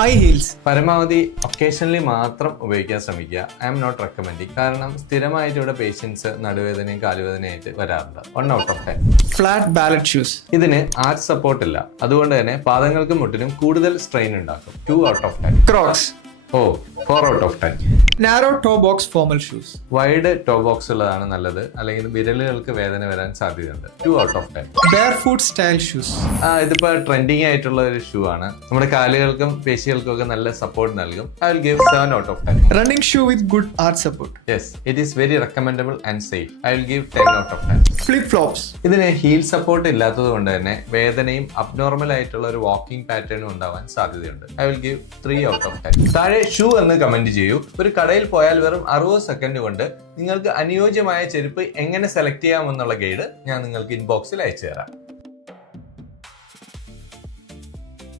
I heels പരമാവധി occasionally മാത്രം ഉപയോഗിക്കാൻ ശ്രമിക്കുക. I am not recommending. കാരണം സ്ഥിരമായിട്ട് ഇവിടെ പേഷ്യൻസ് നടുവേദനയും കാലുവേദനയായിട്ട് വരാറുണ്ട്. 1 out of 10. Flat ballot shoes ഇതിന് ആർച്ച് സപ്പോർട്ട് ഇല്ല, അതുകൊണ്ട് തന്നെ പാദങ്ങൾക്കും മുട്ടിനും കൂടുതൽ സ്ട്രെയിൻ ഉണ്ടാക്കും. 2 out of 10. Crocs 4 out of 10. Narrow toe box formal shoes wide toe box ഉള്ളതാണ് നല്ലത്, അല്ലെങ്കിൽ വിരലുകൾക്ക് വേദന വരാൻ സാധ്യതയുണ്ട്. 2 out of 10. Barefoot style shoes ഇതിപ്പോ ട്രെൻഡിങ് ആയിട്ടുള്ള ഒരു ഷൂ ആണ്. നമ്മുടെ കാലുകൾക്കും പേശികൾക്കും ഒക്കെ നല്ല സപ്പോർട്ട് നൽകും. I will give 7 out of 10. Running shoe with good arch support Yes, it is very recommendable and safe. I will give 10 out of 10. Flip flops ഇതിന് heal support ഇല്ലാത്തത് കൊണ്ട് തന്നെ വേദനയും അബ്നോർമൽ ആയിട്ടുള്ള ഒരു വാക്കിംഗ് പാറ്റേണും ഉണ്ടാവാൻ സാധ്യതയുണ്ട്. I will give 3 out of 10. താഴെ ഷൂ എന്ന് കമന്റ് ചെയ്യൂ. ഒരു കടയിൽ പോയാൽ വെറും 60 സെക്കൻഡ് കൊണ്ട് നിങ്ങൾക്ക് അനുയോജ്യമായ ചെരുപ്പ് എങ്ങനെ സെലക്ട് ചെയ്യാമെന്നുള്ള ഗൈഡ് ഞാൻ നിങ്ങൾക്ക് ഇൻബോക്സിൽ അയച്ചു തരാം.